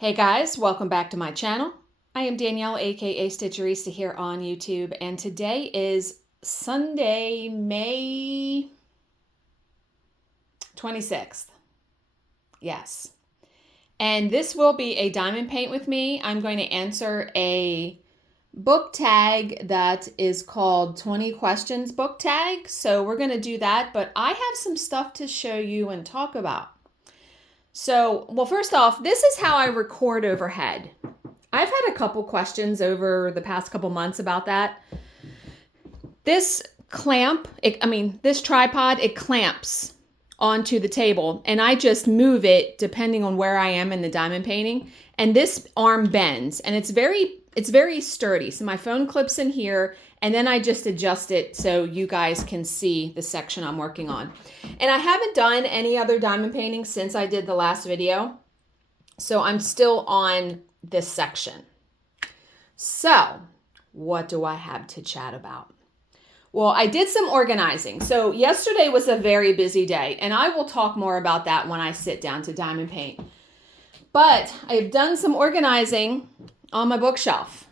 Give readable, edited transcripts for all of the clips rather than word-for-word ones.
Hey guys, welcome back to my channel. I am Danielle, aka Stitcherista here on YouTube, and today is Sunday, May 26th. Yes. And this will be a diamond paint with me. I'm going to answer a book tag that is called 20 Questions book tag. So we're going to do that, but I have some stuff to show you and talk about. So, well, first off, this is how I record overhead. I've had a couple questions over the past couple months about that. This clamp, this tripod, it clamps onto the table and I just move it depending on where I am in the diamond painting. And this arm bends and it's very sturdy. So my phone clips in here and then I just adjust it so you guys can see the section I'm working on. And I haven't done any other diamond painting since I did the last video. So I'm still on this section. So what do I have to chat about? Well, I did some organizing. So yesterday was a very busy day and I will talk more about that when I sit down to diamond paint. But I've done some organizing on my bookshelf.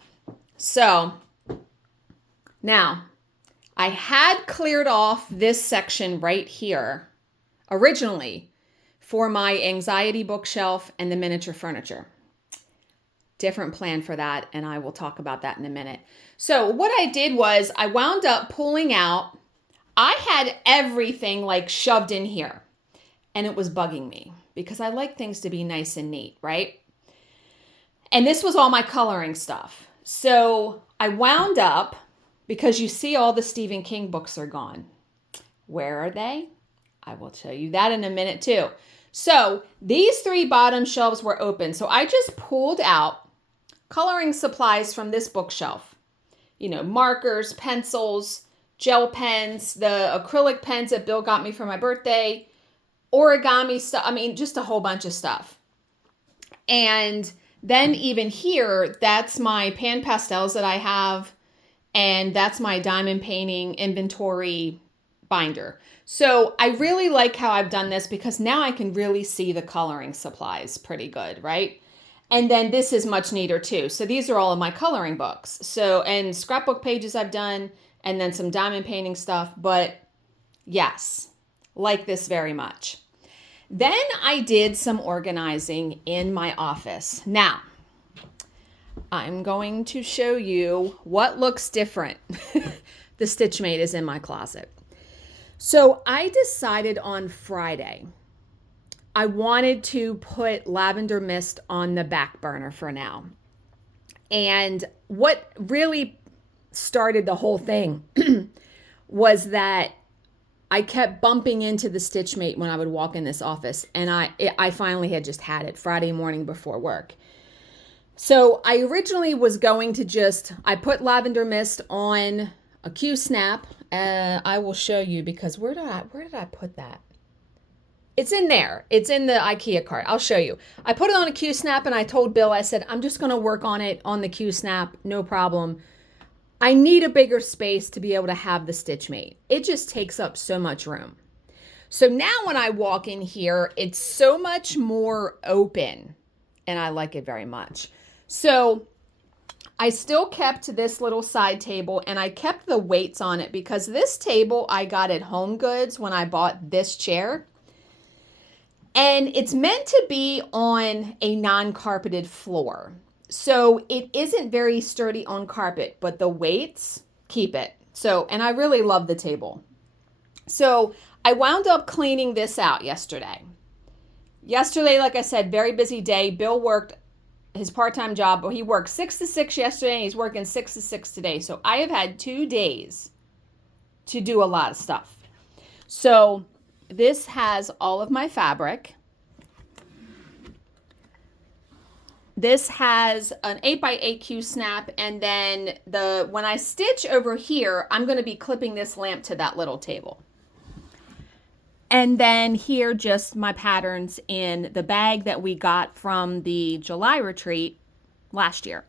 So now, I had cleared off this section right here originally for my anxiety bookshelf and the miniature furniture. Different plan for that, and I will talk about that in a minute. So what I did was I wound up pulling out, I had everything like shoved in here, and it was bugging me because I like things to be nice and neat, right? And this was all my coloring stuff. So I wound up, because you see all the Stephen King books are gone. Where are they? I will tell you that in a minute too. So these three bottom shelves were open. So I just pulled out coloring supplies from this bookshelf. You know, markers, pencils, gel pens, the acrylic pens that Bill got me for my birthday, origami stuff. Just a whole bunch of stuff. And then even here, that's my pan pastels that I have. And that's my diamond painting inventory binder. So I really like how I've done this because now I can really see the coloring supplies pretty good, right? And then this is much neater too. So these are all of my coloring books. So, and scrapbook pages I've done, and then some diamond painting stuff. But yes, like this very much. Then I did some organizing in my office. Now, I'm going to show you what looks different. The StitchMate is in my closet. So I decided on Friday, I wanted to put Lavender Mist on the back burner for now. And what really started the whole thing was that I kept bumping into the StitchMate when I would walk in this office. And I finally had just had it Friday morning before work. So I originally was going to I put Lavender Mist on a Q-snap. I will show you because where did I put that? It's in there. It's in the IKEA cart. I'll show you. I put it on a Q-snap and I told Bill, I said, I'm just going to work on it on the Q-snap. No problem. I need a bigger space to be able to have the StitchMate. It just takes up so much room. So now when I walk in here, it's so much more open and I like it very much. So I still kept this little side table and I kept the weights on it because this table I got at Home Goods when I bought this chair. And it's meant to be on a non-carpeted floor. So it isn't very sturdy on carpet, but the weights keep it. So, and I really love the table. So I wound up cleaning this out yesterday. Yesterday, like I said, very busy day. Bill worked his part-time job, but he worked 6 to 6 yesterday and he's working 6 to 6 today. So I have had 2 days to do a lot of stuff. So this has all of my fabric. This has an 8x8 Q-snap, and then when I stitch over here, I'm going to be clipping this lamp to that little table. And then here, just my patterns in the bag that we got from the July retreat last year.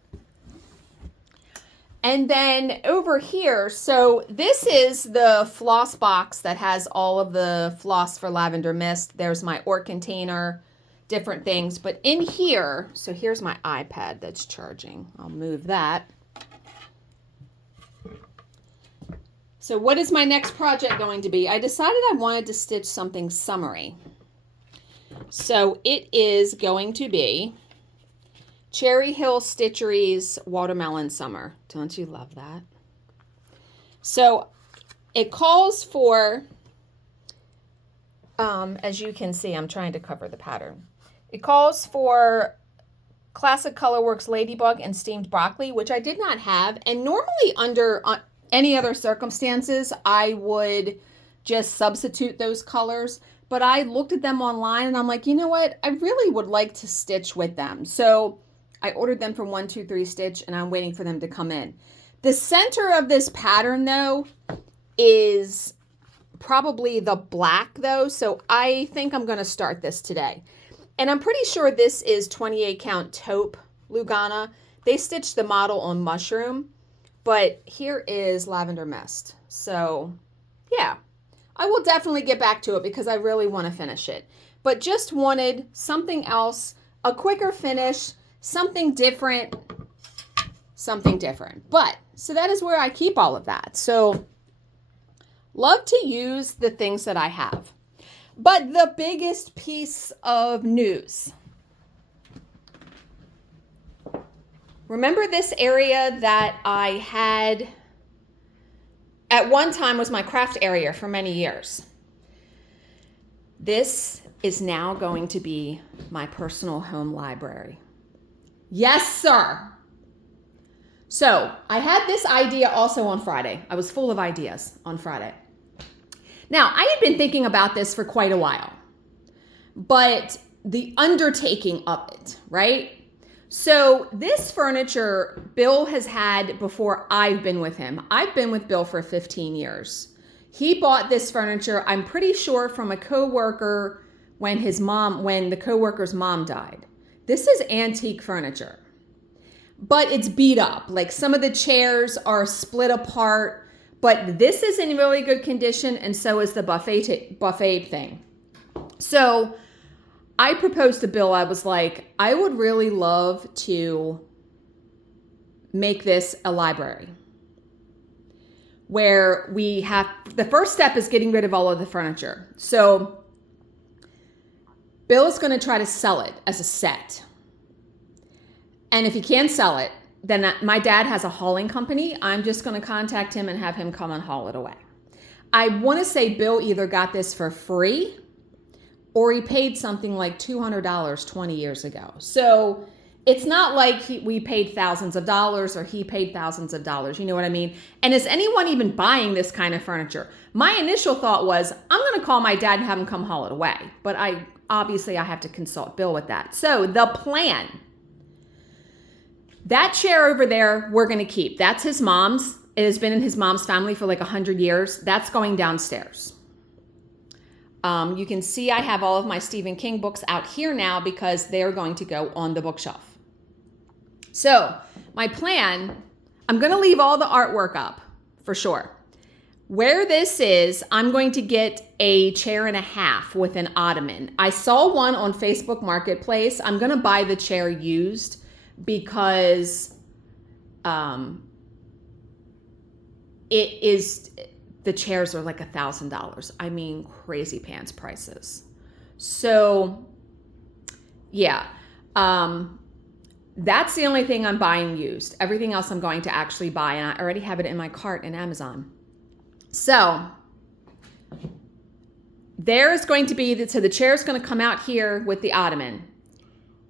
And then over here, so this is the floss box that has all of the floss for Lavender Mist. There's my Ort container. different things. But in here, so here's my iPad that's charging. I'll move that. So what is my next project going to be? I decided I wanted to stitch something summery. So it is going to be Cherry Hill Stitchery's Watermelon Summer. Don't you love that? So it calls for, as you can see, I'm trying to cover the pattern. It calls for Classic Colorworks Ladybug and Steamed Broccoli, which I did not have. And normally under any other circumstances, I would just substitute those colors. But I looked at them online and I'm like, you know what? I really would like to stitch with them. So I ordered them from 123 Stitch and I'm waiting for them to come in. The center of this pattern though is probably the black though. So I think I'm going to start this today. And I'm pretty sure this is 28 count taupe Lugana. They stitched the model on mushroom, but here is Lavender Mist. So yeah, I will definitely get back to it because I really want to finish it. But just wanted something else, a quicker finish, something different. But so that is where I keep all of that. So love to use the things that I have. But the biggest piece of news. Remember this area that I had at one time was my craft area for many years. This is now going to be my personal home library. Yes, sir. So I had this idea also on Friday. I was full of ideas on Friday. Now, I had been thinking about this for quite a while, but the undertaking of it, right? So this furniture Bill has had before I've been with him. I've been with Bill for 15 years. He bought this furniture, I'm pretty sure, from a coworker when the coworker's mom died. This is antique furniture, but it's beat up. Like some of the chairs are split apart, but this is in really good condition, and so is the buffet thing. So I proposed to Bill, I was like, I would really love to make this a library where we have, the first step is getting rid of all of the furniture. So Bill is going to try to sell it as a set. And if he can't sell it, then my dad has a hauling company. I'm just going to contact him and have him come and haul it away. I want to say Bill either got this for free or he paid something like $200 20 years ago. So it's not like we paid thousands of dollars or he paid thousands of dollars. You know what I mean? And is anyone even buying this kind of furniture? My initial thought was, I'm going to call my dad and have him come haul it away. But I have to consult Bill with that. So the plan, that chair over there, we're going to keep. That's his mom's. It has been in his mom's family for like 100 years. That's going downstairs. You can see I have all of my Stephen King books out here now because they're going to go on the bookshelf. So my plan, I'm going to leave all the artwork up for sure. Where this is, I'm going to get a chair and a half with an ottoman. I saw one on Facebook Marketplace. I'm going to buy the chair used because the chairs are like $1,000. I mean, crazy pants prices. So yeah, that's the only thing I'm buying used. Everything else I'm going to actually buy, and I already have it in my cart in Amazon. So there's going to be, so the chair's going to come out here with the ottoman.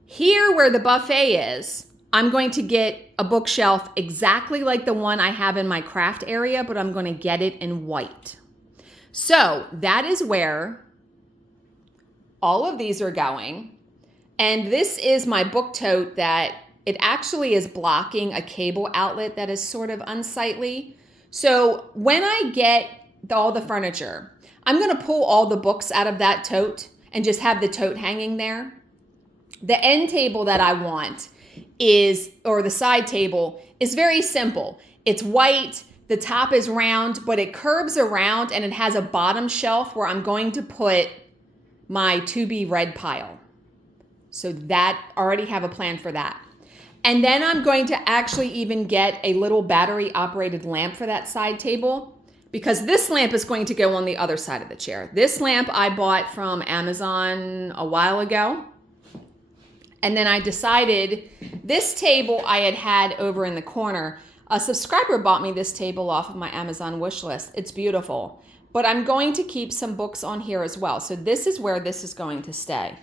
Here where the buffet is, I'm going to get a bookshelf exactly like the one I have in my craft area, but I'm going to get it in white. So that is where all of these are going. And this is my book tote that it actually is blocking a cable outlet that is sort of unsightly. So when I get all the furniture, I'm going to pull all the books out of that tote and just have the tote hanging there. The end table that I want or the side table is very simple. It's white, the top is round, but it curves around and it has a bottom shelf where I'm going to put my to be read pile. So that already have a plan for that. And then I'm going to actually even get a little battery operated lamp for that side table, because this lamp is going to go on the other side of the chair. This lamp I bought from Amazon a while ago. And then I decided this table I had over in the corner. A subscriber bought me this table off of my Amazon wish list. It's beautiful. But I'm going to keep some books on here as well. So this is where this is going to stay.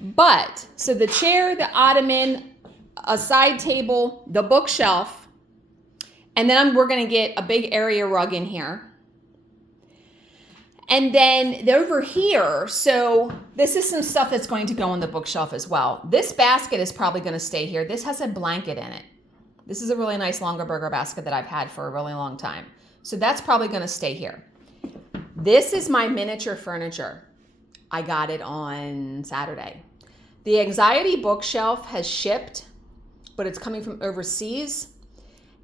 But, so the chair, the ottoman, a side table, the bookshelf, and then we're going to get a big area rug in here. And then over here, so this is some stuff that's going to go on the bookshelf as well. This basket is probably going to stay here. This has a blanket in it. This is a really nice Longaberger basket that I've had for a really long time. So that's probably going to stay here. This is my miniature furniture. I got it on Saturday. The Anxiety bookshelf has shipped, but it's coming from overseas.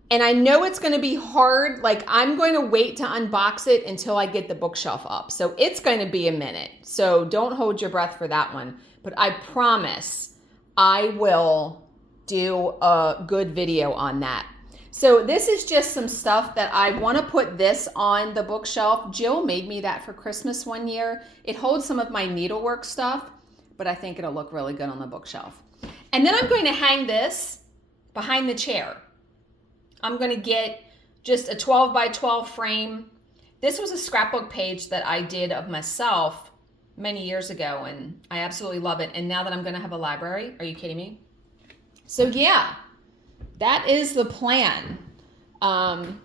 And I know it's going to be hard. Like, I'm going to wait to unbox it until I get the bookshelf up. So it's going to be a minute. So don't hold your breath for that one. But I promise I will do a good video on that. So this is just some stuff that I want to put this on the bookshelf. Jill made me that for Christmas one year. It holds some of my needlework stuff, but I think it'll look really good on the bookshelf. And then I'm going to hang this behind the chair. I'm going to get just a 12 by 12 frame. This was a scrapbook page that I did of myself many years ago, and I absolutely love it. And now that I'm going to have a library, are you kidding me? So yeah, that is the plan. And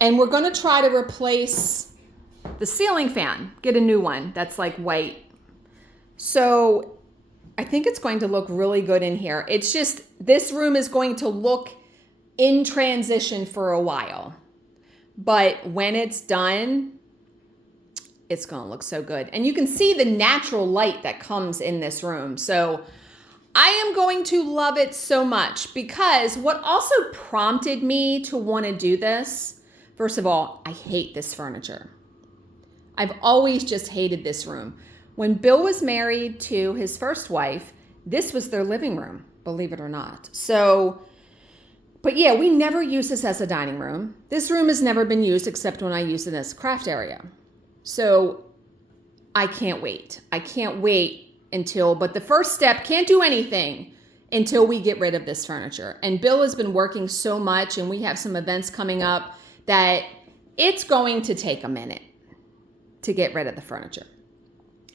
we're going to try to replace the ceiling fan, get a new one that's like white. So I think it's going to look really good in here. It's just, this room is going to look in transition for a while. But when it's done, it's going to look so good. And you can see the natural light that comes in this room. So I am going to love it so much, because what also prompted me to want to do this, first of all, I hate this furniture. I've always just hated this room. When Bill was married to his first wife, this was their living room, believe it or not. So, but yeah, we never use this as a dining room. This room has never been used except when I use it as a craft area. So I can't wait. I can't wait until, but the first step, can't do anything until we get rid of this furniture. And Bill has been working so much, and we have some events coming up, that it's going to take a minute to get rid of the furniture.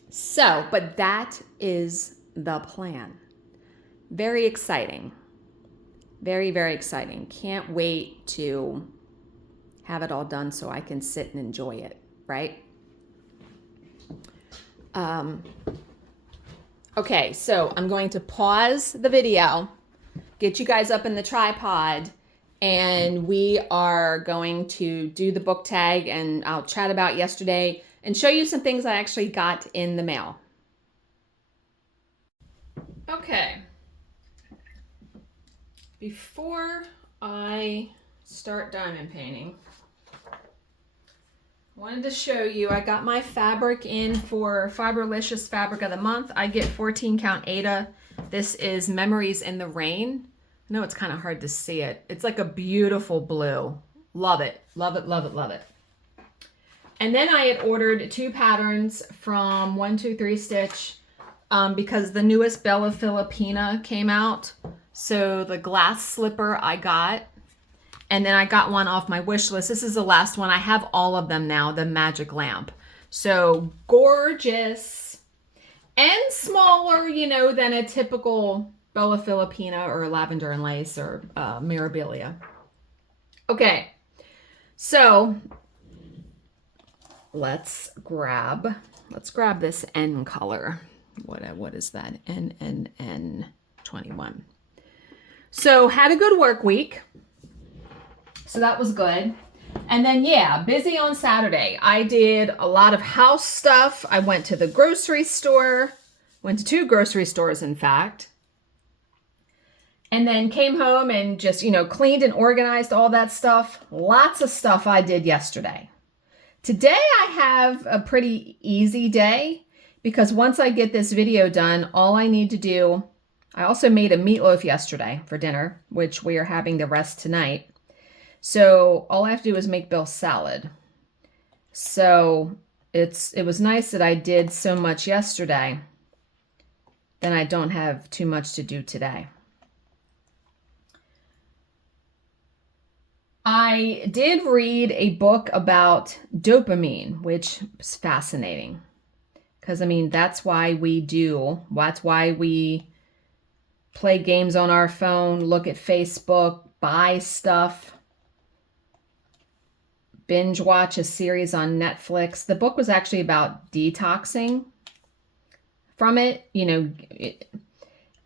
So, but that is the plan. Very exciting. Very, very exciting. Can't wait to have it all done so I can sit and enjoy it, right? Okay, so I'm going to pause the video, get you guys up in the tripod, and we are going to do the book tag, and I'll chat about yesterday and show you some things I actually got in the mail. Okay. Before I start diamond painting, I wanted to show you, I got my fabric in for Fiberlicious Fabric of the Month. I get 14 count Aida. This is Memories in the Rain. I know it's kind of hard to see it. It's like a beautiful blue. Love it, love it, love it, love it. And then I had ordered 2 patterns from 123 Stitch because the newest Bella Filipina came out. So the glass slipper I got. And then I got one off my wish list. This is the last one. I have all of them now, the Magic Lamp. So gorgeous and smaller, you know, than a typical Bella Filipina or Lavender and Lace or Mirabilia. Okay, so let's grab this N color. What is that? N 21. So had a good work week. So that was good. And then, yeah, busy on Saturday. I did a lot of house stuff. I went to the grocery store, went to 2 grocery stores, in fact. And then came home and just, you know, cleaned and organized all that stuff. Lots of stuff I did yesterday. Today I have a pretty easy day. because once I get this video done, all I need to do, I also made a meatloaf yesterday for dinner, which we are having the rest tonight. So all I have to do is make Bill salad. So it was nice that I did so much yesterday. Then I don't have too much to do today. I did read a book about dopamine, which is fascinating. Because, I mean, that's why we play games on our phone, look at Facebook, buy stuff, binge watch a series on Netflix. The book was actually about detoxing from it,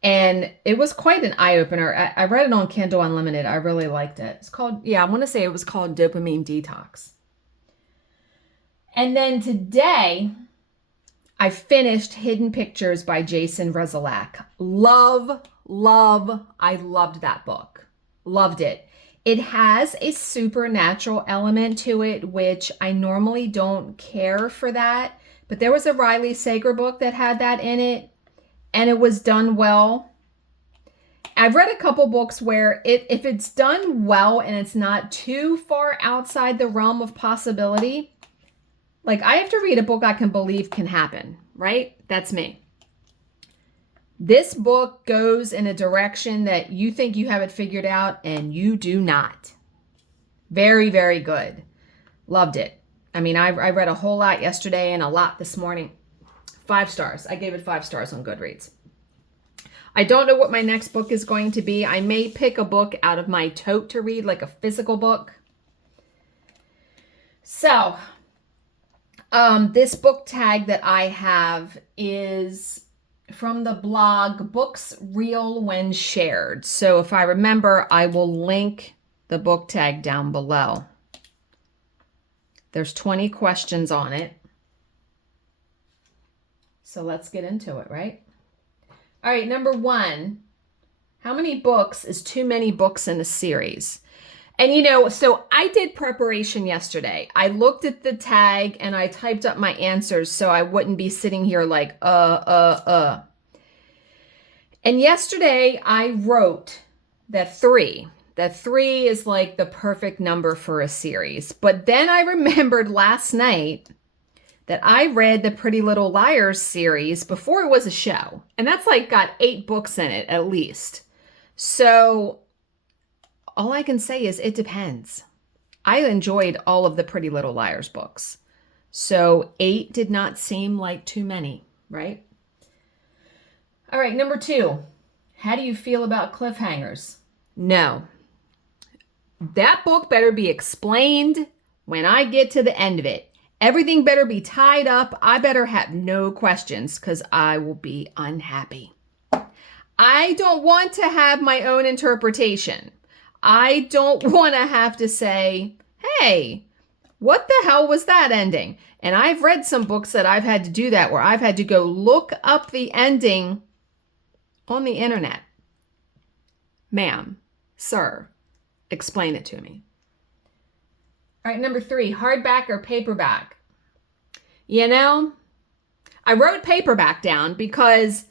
and it was quite an eye-opener. I read it on Kindle Unlimited. I really liked it. It's called, I want to say it was called Dopamine Detox. And then today, I finished Hidden Pictures by Jason Rezalak. I loved that book. Loved it. It has a supernatural element to it, which I normally don't care for that. But there was a Riley Sager book that had that in it, and it was done well. I've read a couple books where if it's done well and it's not too far outside the realm of possibility, like I have to read a book I can believe can happen, right? That's me. This book goes in a direction that you think you have it figured out and you do not. Very, very good. Loved it. I mean, I read a whole lot yesterday and a lot this morning. 5 stars. I gave it 5 stars on Goodreads. I don't know what my next book is going to be. I may pick a book out of my tote to read, like a physical book. So, this book tag that I have is from the blog Books Real When Shared. So if I remember, I will link the book tag down below. There's 20 questions on it. So let's get into it, right? All right, number 1. How many books is too many books in a series? And so I did preparation yesterday. I looked at the tag and I typed up my answers so I wouldn't be sitting here like, And yesterday I wrote that 3 is like the perfect number for a series. But then I remembered last night that I read the Pretty Little Liars series before it was a show. And that's like got 8 books in it at least. So all I can say is it depends. I enjoyed all of the Pretty Little Liars books. So 8 did not seem like too many, right? All right, number 2. How do you feel about cliffhangers? No. That book better be explained when I get to the end of it. Everything better be tied up. I better have no questions because I will be unhappy. I don't want to have my own interpretation. I don't want to have to say, hey, what the hell was that ending? And I've read some books that I've had to do that, where I've had to go look up the ending on the internet. Ma'am, sir, explain it to me. All right, number 3, hardback or paperback? I wrote paperback down because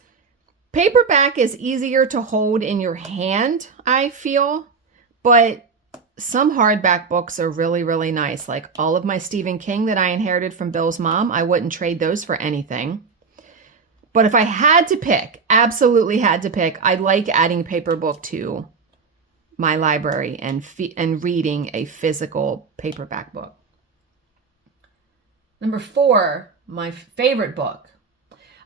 paperback is easier to hold in your hand, I feel. But some hardback books are really, really nice. Like all of my Stephen King that I inherited from Bill's mom, I wouldn't trade those for anything. But if I had to pick, absolutely had to pick, I like adding paper book to my library and reading a physical paperback book. Number 4, my favorite book.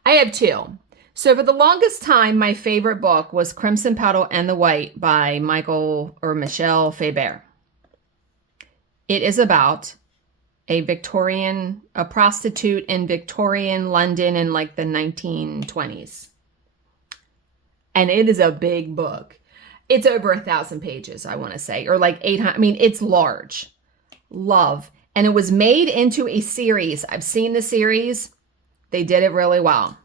I have 2. So for the longest time, my favorite book was Crimson Petal and the White by Michel Faber. It is about a prostitute in Victorian London in like the 1920s. And it is a big book. It's over 1,000 pages, I want to say, or like 800. I mean, it's large. Love. And it was made into a series. I've seen the series. They did it really well.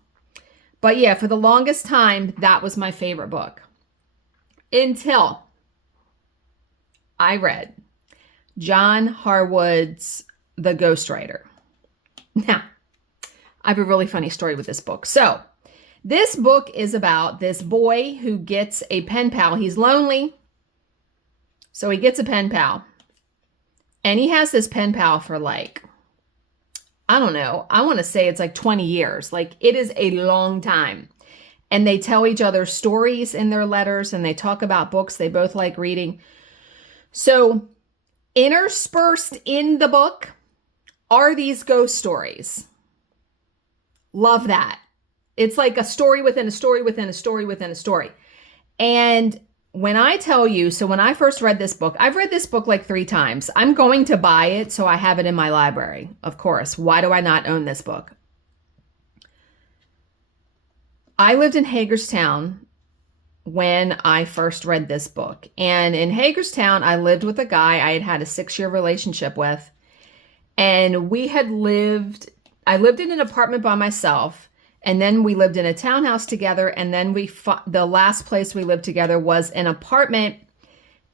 But yeah, for the longest time, that was my favorite book. Until I read John Harwood's The Ghostwriter. Now, I have a really funny story with this book. So this book is about this boy who gets a pen pal. He's lonely, so he gets a pen pal. And he has this pen pal for like, I don't know, I want to say it's like 20 years. Like it is a long time. And they tell each other stories in their letters and they talk about books they both like reading. So interspersed in the book are these ghost stories. Love that. It's like a story within a story within a story within a story. And when I tell you, so when I first read this book, I've read this book like 3 times. I'm going to buy it, so I have it in my library, of course. Why do I not own this book? I lived in Hagerstown when I first read this book. And in Hagerstown, I lived with a guy I had had a 6-year relationship with. And I lived in an apartment by myself. And then we lived in a townhouse together. And then the last place we lived together was an apartment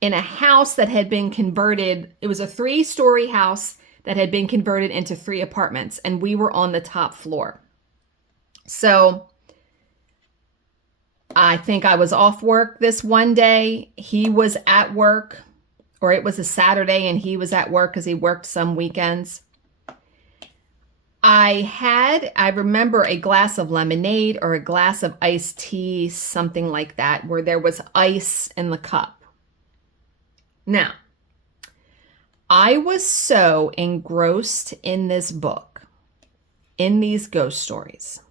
in a house that had been converted. It was a 3-story house that had been converted into 3 apartments. And we were on the top floor. So I think I was off work this one day. He was at work, or it was a Saturday and he was at work because he worked some weekends. I remember a glass of lemonade or a glass of iced tea, something like that, where there was ice in the cup. Now, I was so engrossed in this book, in these ghost stories,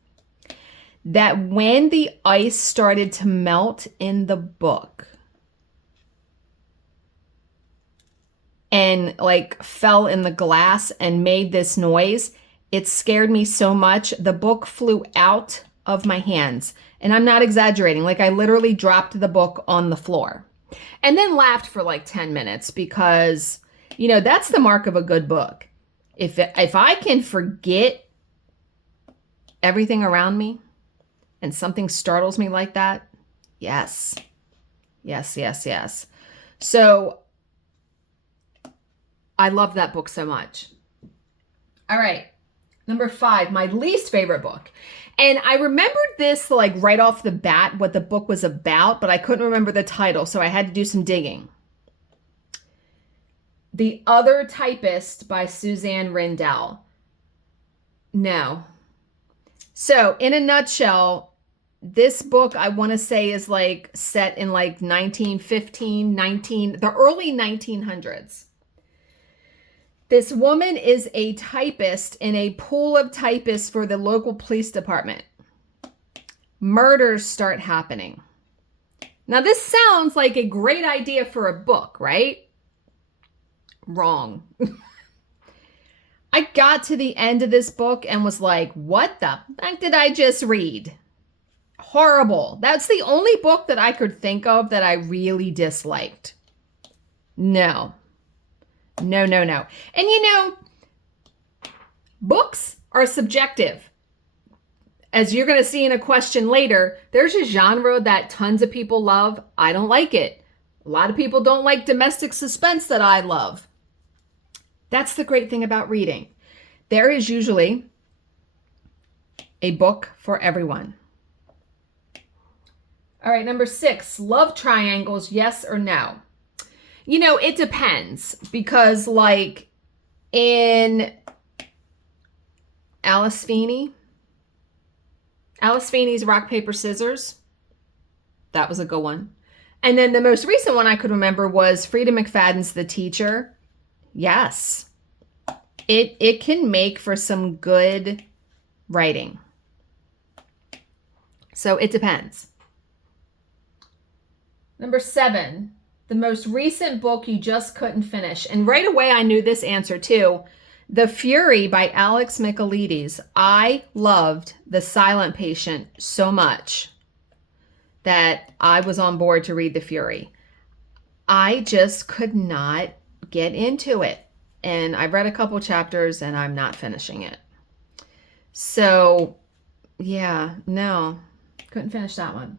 that when the ice started to melt in the book and like fell in the glass and made this noise, it scared me so much. The book flew out of my hands. And I'm not exaggerating. Like I literally dropped the book on the floor and then laughed for like 10 minutes because, you know, that's the mark of a good book. If I can forget everything around me and something startles me like that, yes. Yes, yes, yes. So I love that book so much. All right. Number 5, my least favorite book. And I remembered this like right off the bat, what the book was about, but I couldn't remember the title, so I had to do some digging. The Other Typist by Suzanne Rindell. No. So in a nutshell, this book I want to say is like set in like 1915, the early 1900s. This woman is a typist in a pool of typists for the local police department. Murders start happening. Now, this sounds like a great idea for a book, right? Wrong. I got to the end of this book and was like, what the heck did I just read? Horrible. That's the only book that I could think of that I really disliked. No. No, no, no. And you know, books are subjective. As you're going to see in a question later, there's a genre that tons of people love. I don't like it. A lot of people don't like domestic suspense that I love. That's the great thing about reading. There is usually a book for everyone. All right, number 6, love triangles, yes or no? You know, it depends because like in Alice Feeney's Rock, Paper, Scissors, that was a good one. And then the most recent one I could remember was Frida McFadden's The Teacher. Yes, it can make for some good writing. So it depends. Number 7. The most recent book you just couldn't finish. And right away I knew this answer too. The Fury by Alex Michaelides. I loved The Silent Patient so much that I was on board to read The Fury. I just could not get into it. And I read a couple chapters and I'm not finishing it. So yeah, no, couldn't finish that one.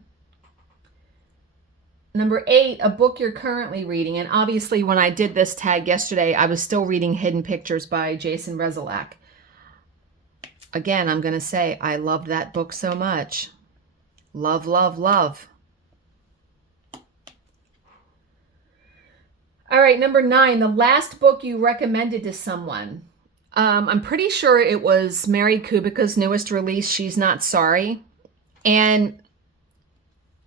Number 8, a book you're currently reading. And obviously when I did this tag yesterday, I was still reading Hidden Pictures by Jason Rezelak. again, I'm going to say I loved that book so much. Love, love, love. All right, number 9, the last book you recommended to someone. I'm pretty sure it was Mary Kubica's newest release, She's Not Sorry. And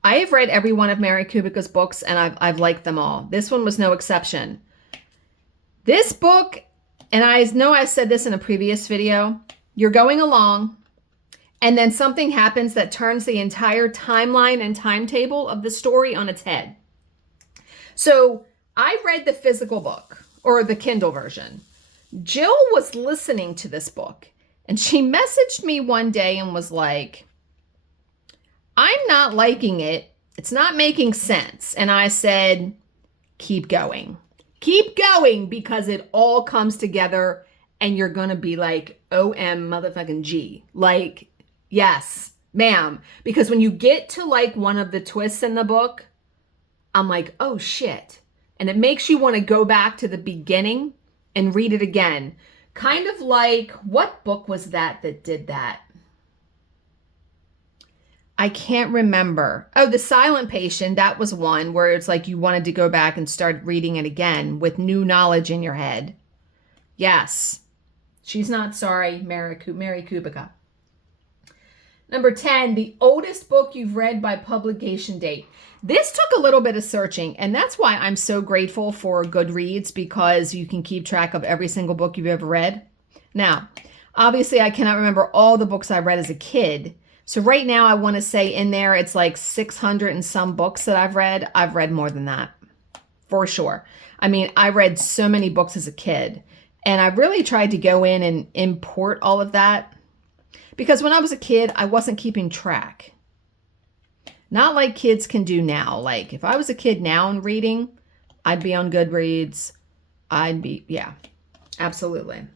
I have read every one of Mary Kubica's books, and I've liked them all. This one was no exception. This book, and I know I said this in a previous video, you're going along, and then something happens that turns the entire timeline and timetable of the story on its head. So I read the physical book, or the Kindle version. Jill was listening to this book, and she messaged me one day and was like, I'm not liking it. It's not making sense. And I said, keep going. Keep going, because it all comes together and you're going to be like, OM motherfucking G. Like, yes, ma'am. Because when you get to like one of the twists in the book, I'm like, oh shit. And it makes you want to go back to the beginning and read it again. Kind of like, what book was that did that? I can't remember. Oh, The Silent Patient. That was one where it's like you wanted to go back and start reading it again with new knowledge in your head. Yes. She's Not Sorry, Mary Kubica. Number 10, the oldest book you've read by publication date. This took a little bit of searching, and that's why I'm so grateful for Goodreads, because you can keep track of every single book you've ever read. Now, obviously, I cannot remember all the books I read as a kid. So right now, I want to say in there, it's like 600 and some books that I've read. I've read more than that, for sure. I mean, I read so many books as a kid, and I really tried to go in and import all of that, because when I was a kid, I wasn't keeping track. Not like kids can do now. Like if I was a kid now and reading, I'd be on Goodreads. Yeah, absolutely.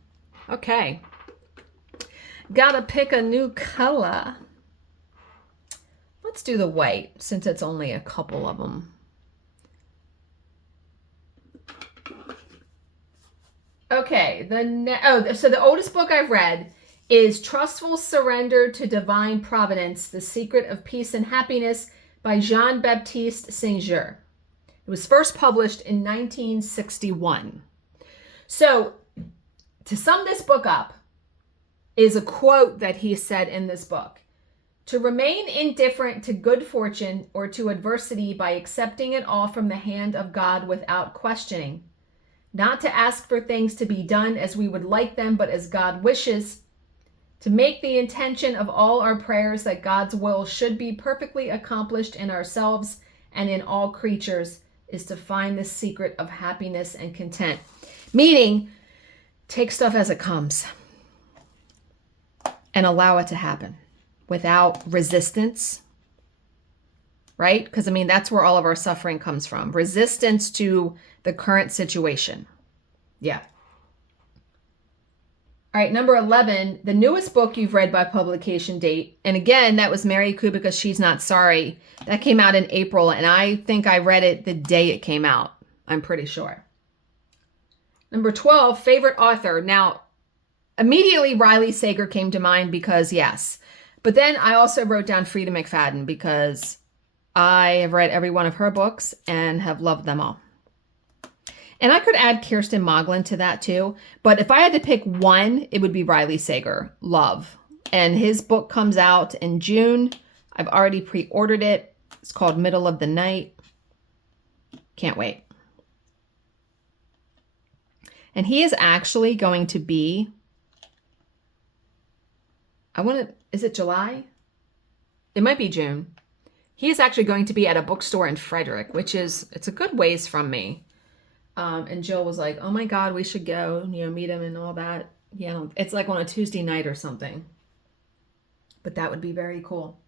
Okay. Gotta pick a new color. Let's do the white, since it's only a couple of them. Okay, so the oldest book I've read is Trustful Surrender to Divine Providence, The Secret of Peace and Happiness by Jean-Baptiste Saint-Just. It was first published in 1961. So, to sum this book up, is a quote that he said in this book. To remain indifferent to good fortune or to adversity by accepting it all from the hand of God without questioning. Not to ask for things to be done as we would like them, but as God wishes. To make the intention of all our prayers that God's will should be perfectly accomplished in ourselves and in all creatures is to find the secret of happiness and content. Meaning, take stuff as it comes and allow it to happen without resistance, right? Because, I mean, that's where all of our suffering comes from. Resistance to the current situation. Yeah. All right, number 11, the newest book you've read by publication date. And again, that was Mary Kubica's She's Not Sorry. That came out in April, and I think I read it the day it came out. I'm pretty sure. Number 12, favorite author. Now, immediately Riley Sager came to mind because, yes. But then I also wrote down Frida McFadden because I have read every one of her books and have loved them all. And I could add Kirsten Moglen to that too. But if I had to pick one, it would be Riley Sager. Love. And his book comes out in June. I've already pre-ordered it. It's called Middle of the Night. Can't wait. And he is actually going to be, is it July? It might be June. He is actually going to be at a bookstore in Frederick, it's a good ways from me. And Jill was like, oh my God, we should go, meet him and all that. Yeah, it's like on a Tuesday night or something. But that would be very cool.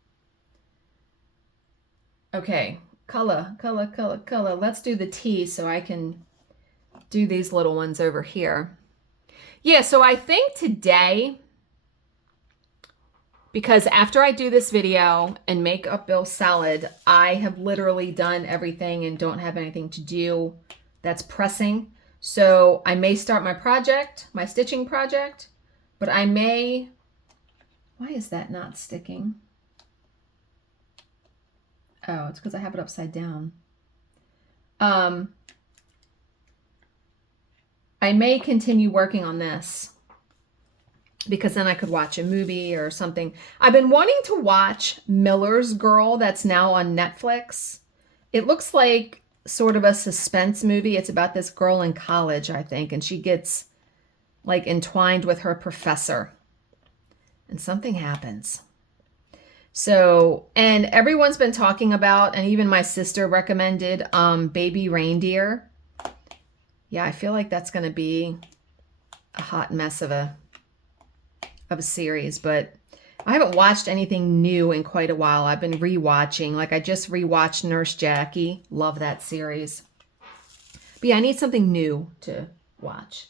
Okay, color. Let's do the T so I can do these little ones over here. Yeah, so I think today, because after I do this video and make up Bill's salad, I have literally done everything and don't have anything to do that's pressing. So I may start my project, my stitching project, but I may Why is that not sticking? Oh, it's because I have it upside down. I may continue working on this because then I could watch a movie or something. I've been wanting to watch Miller's Girl that's now on Netflix. It looks like sort of a suspense movie. It's about this girl in college, I think, and she gets like entwined with her professor and something happens. So, and everyone's been talking about, and even my sister recommended Baby Reindeer. Yeah, I feel like that's going to be a hot mess of a series, but I haven't watched anything new in quite a while. I've been rewatching. Like I just rewatched Nurse Jackie. Love that series. But yeah, I need something new to watch.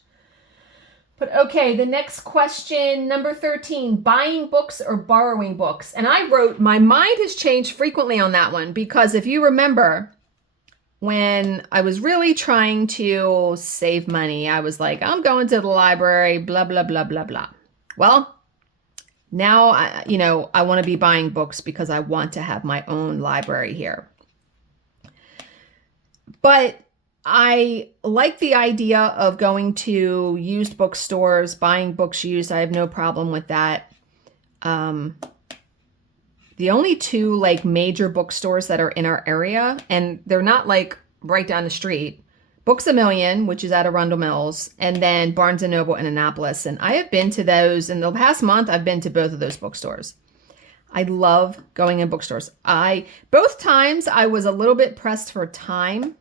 But okay, the next question, number 13, buying books or borrowing books. And I wrote, my mind has changed frequently on that one because if you remember, when I was really trying to save money, I was like, I'm going to the library, blah, blah, blah, blah, blah. Well, now, I want to be buying books because I want to have my own library here. But I like the idea of going to used bookstores, buying books used. I have no problem with that. The only two like major bookstores that are in our area, and they're not like right down the street, Books A Million, which is at Arundel Mills, and then Barnes & Noble in Annapolis. And I have been to those in the past month. I've been to both of those bookstores. I love going in bookstores. Both times I was a little bit pressed for time.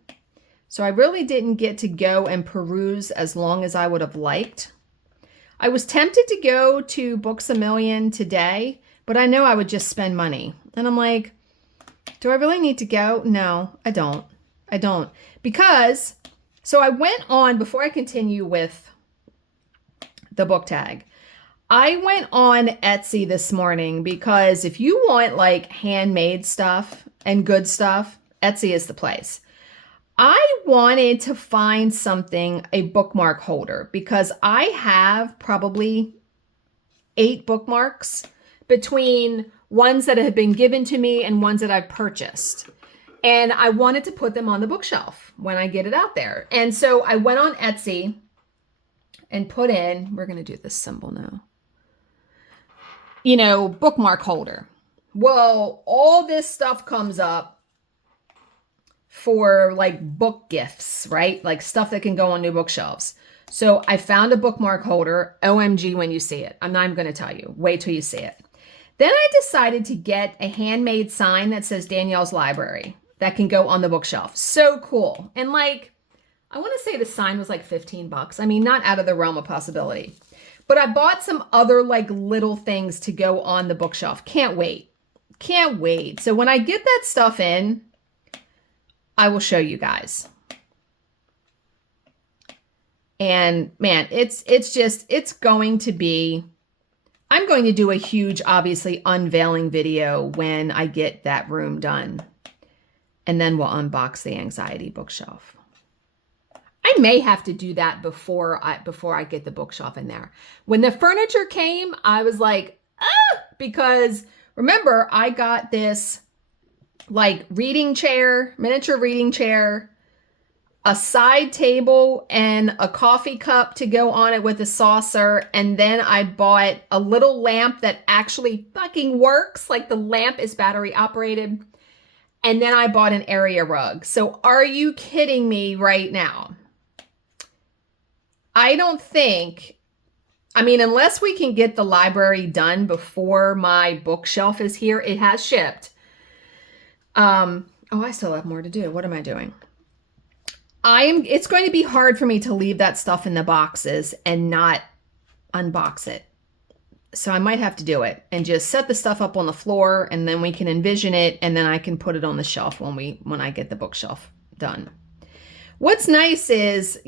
So I really didn't get to go and peruse as long as I would have liked. I was tempted to go to Books A Million today, but I know I would just spend money. And I'm like, do I really need to go? No, I don't. Because, so I went on, before I continue with the book tag, I went on Etsy this morning because if you want like handmade stuff and good stuff, Etsy is the place. I wanted to find something, a bookmark holder, because I have probably 8 bookmarks between ones that have been given to me and ones that I've purchased. And I wanted to put them on the bookshelf when I get it out there. And so I went on Etsy and put in, we're going to do this symbol now, bookmark holder. Well, all this stuff comes up for like book gifts, right? Like stuff that can go on new bookshelves. So I found a bookmark holder. OMG when you see it. I'm not even going to tell you. Wait till you see it. Then I decided to get a handmade sign that says Danielle's Library that can go on the bookshelf. So cool. And like, I want to say the sign was like $15. I mean, not out of the realm of possibility. But I bought some other like little things to go on the bookshelf. Can't wait. So when I get that stuff in, I will show you guys. And man, it's going to be, I'm going to do a huge, obviously, unveiling video when I get that room done. And then we'll unbox the Anxiety bookshelf. I may have to do that before I get the bookshelf in there. When the furniture came, I was like, because remember, I got this like reading chair, miniature reading chair, a side table, and a coffee cup to go on it with a saucer. And then I bought a little lamp that actually fucking works. Like the lamp is battery operated. And then I bought an area rug. So are you kidding me right now? I don't think, unless we can get the library done before my bookshelf is here, it has shipped. I still have more to do. What am I doing? It's going to be hard for me to leave that stuff in the boxes and not unbox it. So I might have to do it and just set the stuff up on the floor and then we can envision it and then I can put it on the shelf when I get the bookshelf done. What's nice is,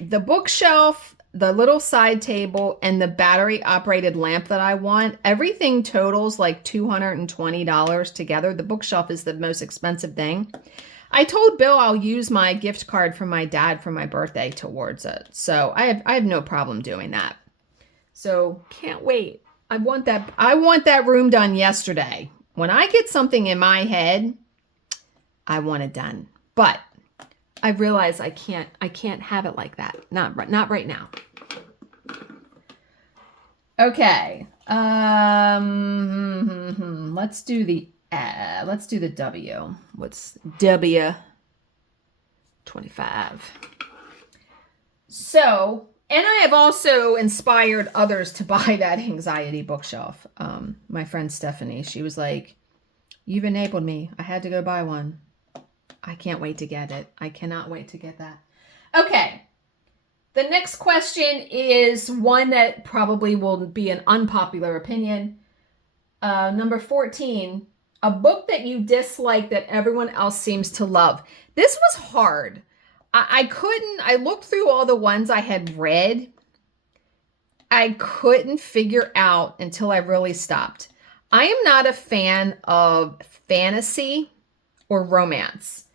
the bookshelf, the little side table, and the battery operated lamp that I want, everything totals like $220 together. The bookshelf is the most expensive thing. I told Bill I'll use my gift card from my dad for my birthday towards it. So I have no problem doing that. So can't wait. I want that room done yesterday. When I get something in my head, I want it done. But I realize I can't have it like that. Not right now. Okay. Let's do the W. What's W? 25. So, and I have also inspired others to buy that anxiety bookshelf. My friend Stephanie, she was like, "You've enabled me. I had to go buy one. I can't wait to get it. I cannot wait to get that." Okay. The next question is one that probably will be an unpopular opinion. Number 14, a book that you dislike that everyone else seems to love. This was hard. I looked through all the ones I had read. I couldn't figure out until I really stopped. I am not a fan of fantasy or romance.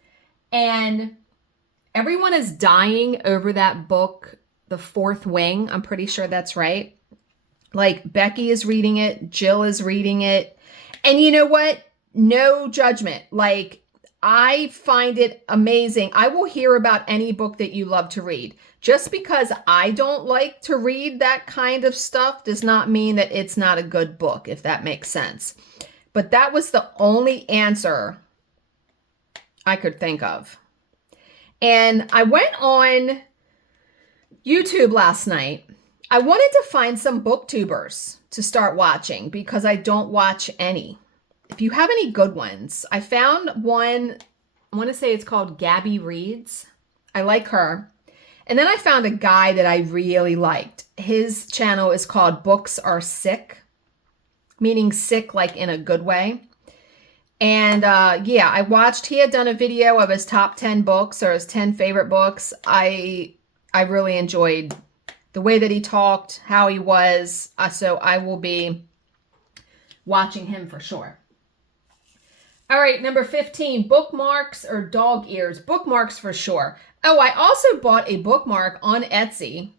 And everyone is dying over that book, The Fourth Wing. I'm pretty sure that's right. Like, Becky is reading it. Jill is reading it. And you know what? No judgment. Like, I find it amazing. I will hear about any book that you love to read. Just because I don't like to read that kind of stuff does not mean that it's not a good book, if that makes sense. But that was the only answer I could think of. And I went on YouTube last night. I wanted to find some booktubers to start watching because I don't watch any. If you have any good ones, I found one, I want to say it's called Gabby Reads. I like her. And then I found a guy that I really liked. His channel is called Books Are Sick, meaning sick like in a good way. And yeah, I watched, he had done a video of his top 10 books or his 10 favorite books. I really enjoyed the way that he talked, how he was. So I will be watching him for sure. All right, number 15, bookmarks or dog ears. Bookmarks for sure. Oh, I also bought a bookmark on Etsy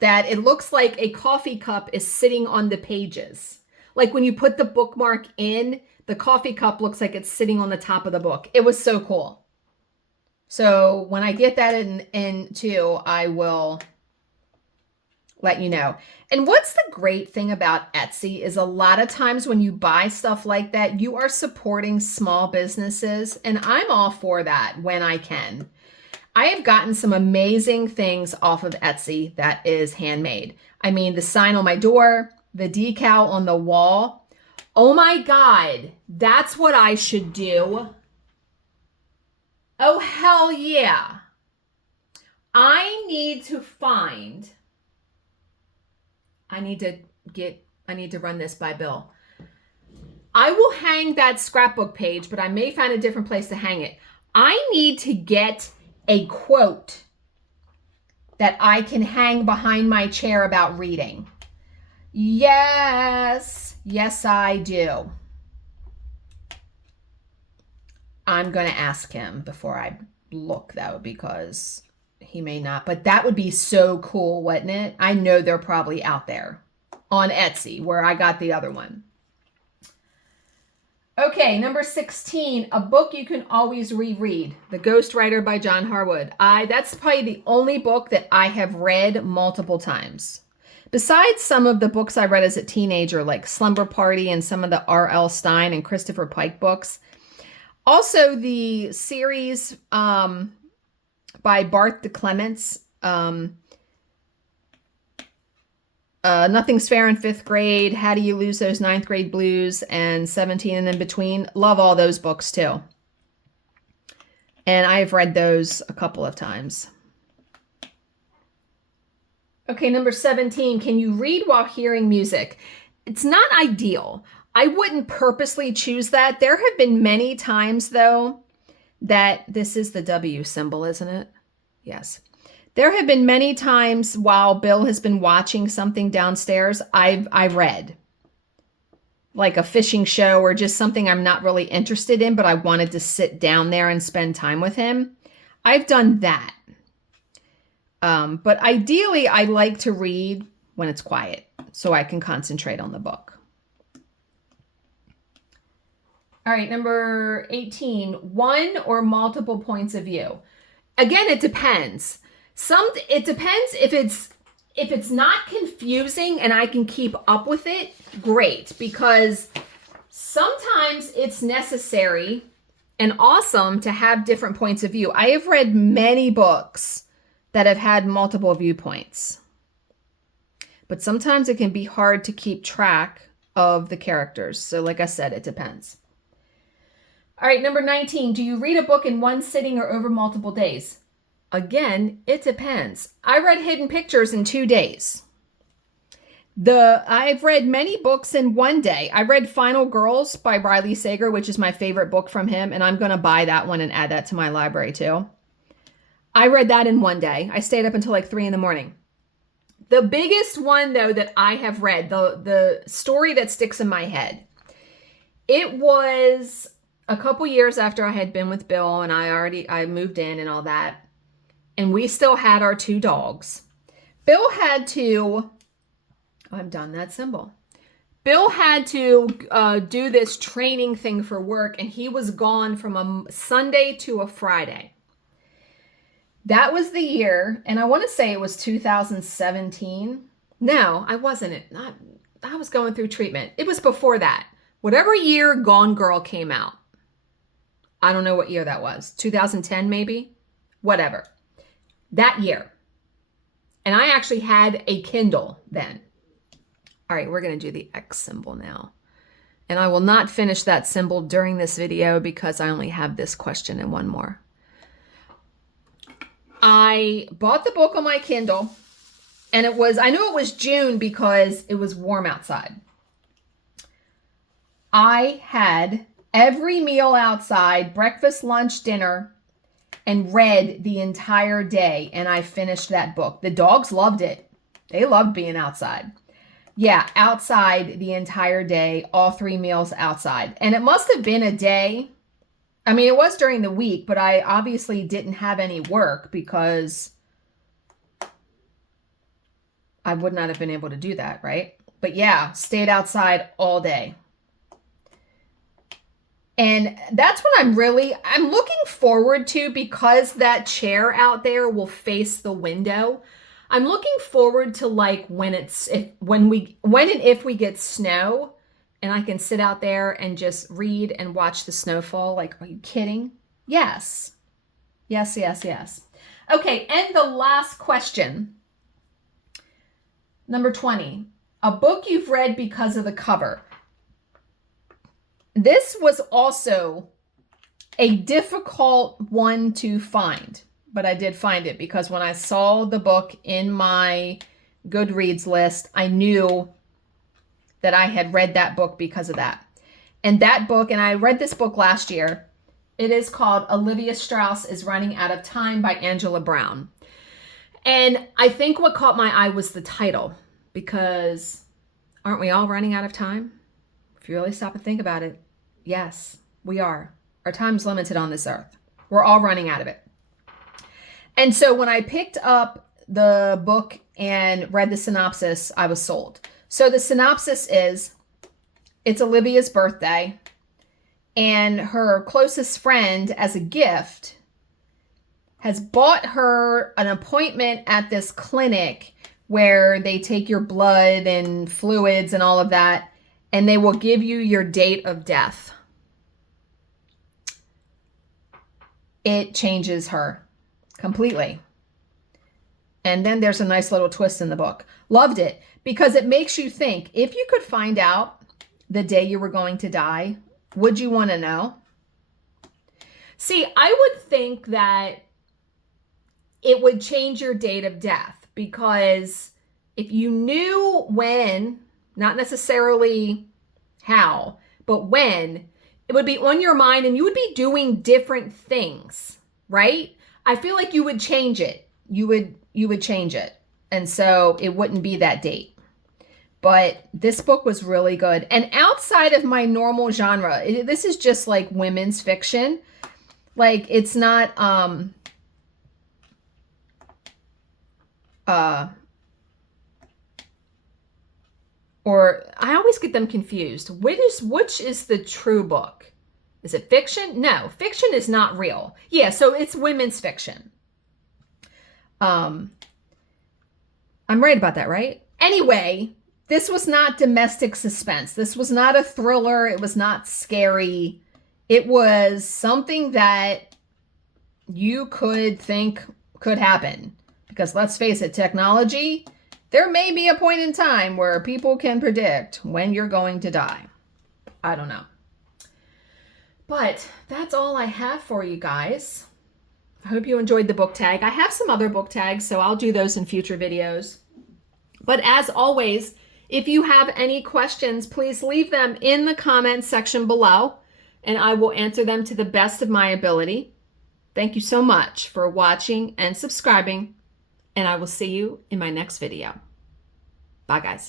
that it looks like a coffee cup is sitting on the pages. Like when you put the bookmark in, the coffee cup looks like it's sitting on the top of the book. It was so cool. So when I get that in too, I will let you know. And what's the great thing about Etsy is a lot of times when you buy stuff like that, you are supporting small businesses. And I'm all for that when I can. I have gotten some amazing things off of Etsy that is handmade. I mean, the sign on my door, the decal on the wall. Oh my God, that's what I should do. Oh, hell yeah. I need to run this by Bill. I will hang that scrapbook page, but I may find a different place to hang it. I need to get a quote that I can hang behind my chair about reading. Yes, I do. I'm going to ask him before I look, though, because he may not. But that would be so cool, wouldn't it? I know they're probably out there on Etsy, where I got the other one. Okay, number 16, a book you can always reread. The Ghostwriter by John Harwood. That's probably the only book that I have read multiple times. Besides some of the books I read as a teenager, like Slumber Party and some of the R.L. Stine and Christopher Pike books. Also, the series by Barth de Clements, Nothing's Fair in 5th grade, How Do You Lose Those 9th Grade Blues, and 17 and In Between. Love all those books too. And I've read those a couple of times. Okay, number 17, can you read while hearing music? It's not ideal. I wouldn't purposely choose that. There have been many times, though, that this is the W symbol, isn't it? Yes. There have been many times while Bill has been watching something downstairs, I read. Like a fishing show or just something I'm not really interested in, but I wanted to sit down there and spend time with him. I've done that. But ideally, I like to read when it's quiet. so I can concentrate on the book. All right, number 18, one or multiple points of view. Again, it depends. It depends if it's not confusing and I can keep up with it, great, because sometimes it's necessary and awesome to have different points of view. I have read many books that have had multiple viewpoints, but sometimes it can be hard to keep track of the characters. So like I said, it depends. All right, number 19, do you read a book in one sitting or over multiple days? Again, it depends. I read Hidden Pictures in 2 days. I've read many books in one day. I read Final Girls by Riley Sager, which is my favorite book from him, and I'm going to buy that one and add that to my library too. I read that in one day. I stayed up until like 3 a.m. The biggest one, though, that I have read, the story that sticks in my head, it was a couple years after I had been with Bill and I moved in and all that, and we still had our 2 dogs. Bill had to... I'm done that symbol. Bill had to do this training thing for work, and he was gone from a Sunday to a Friday. That was the year, and I want to say it was 2017. No, I wasn't. I was going through treatment. It was before that. Whatever year Gone Girl came out. I don't know what year that was. 2010 maybe? Whatever. That year. And I actually had a Kindle then. All right, we're going to do the X symbol now. And I will not finish that symbol during this video because I only have this question and one more. I bought the book on my Kindle, and I knew it was June because it was warm outside. I had every meal outside, breakfast, lunch, dinner, and read the entire day, and I finished that book. The dogs loved it. They loved being outside. Yeah, outside the entire day, all 3 meals outside. And it must have been a day. I mean, it was during the week, but I obviously didn't have any work because I would not have been able to do that, right? But yeah, stayed outside all day. And that's what I'm looking forward to, because that chair out there will face the window. I'm looking forward to like when and if we get snow and I can sit out there and just read and watch the snowfall. Like, are you kidding? Yes. Yes, yes, yes. Okay, and the last question. Number 20. A book you've read because of the cover. This was also a difficult one to find. But I did find it because when I saw the book in my Goodreads list, I knew that I had read that book because of that. And that book, and I read this book last year, it is called Olivia Strauss is Running Out of Time by Angela Brown. And I think what caught my eye was the title, because aren't we all running out of time? If you really stop and think about it, yes, we are. Our time's limited on this earth. We're all running out of it. And so when I picked up the book and read the synopsis, I was sold. So the synopsis is, it's Olivia's birthday, and her closest friend, as a gift, has bought her an appointment at this clinic where they take your blood and fluids and all of that, and they will give you your date of death. It changes her completely. And then there's a nice little twist in the book. Loved it because it makes you think, if you could find out the day you were going to die, would you want to know? See, I would think that it would change your date of death, because if you knew when, not necessarily how, but when, it would be on your mind and you would be doing different things, right? I feel like you would change it. You would change it. And so it wouldn't be that date. But this book was really good. And outside of my normal genre, this is just like women's fiction. Like, it's not or I always get them confused. Which is the true book? Is it fiction? No, fiction is not real. Yeah, so it's women's fiction. I'm right about that, right? Anyway, this was not domestic suspense. This was not a thriller. It was not scary. It was something that you could think could happen. Because let's face it, technology, there may be a point in time where people can predict when you're going to die. I don't know. But that's all I have for you guys. I hope you enjoyed the book tag. I have some other book tags, so I'll do those in future videos. But as always, if you have any questions, please leave them in the comments section below, and I will answer them to the best of my ability. Thank you so much for watching and subscribing, and I will see you in my next video. Bye, guys.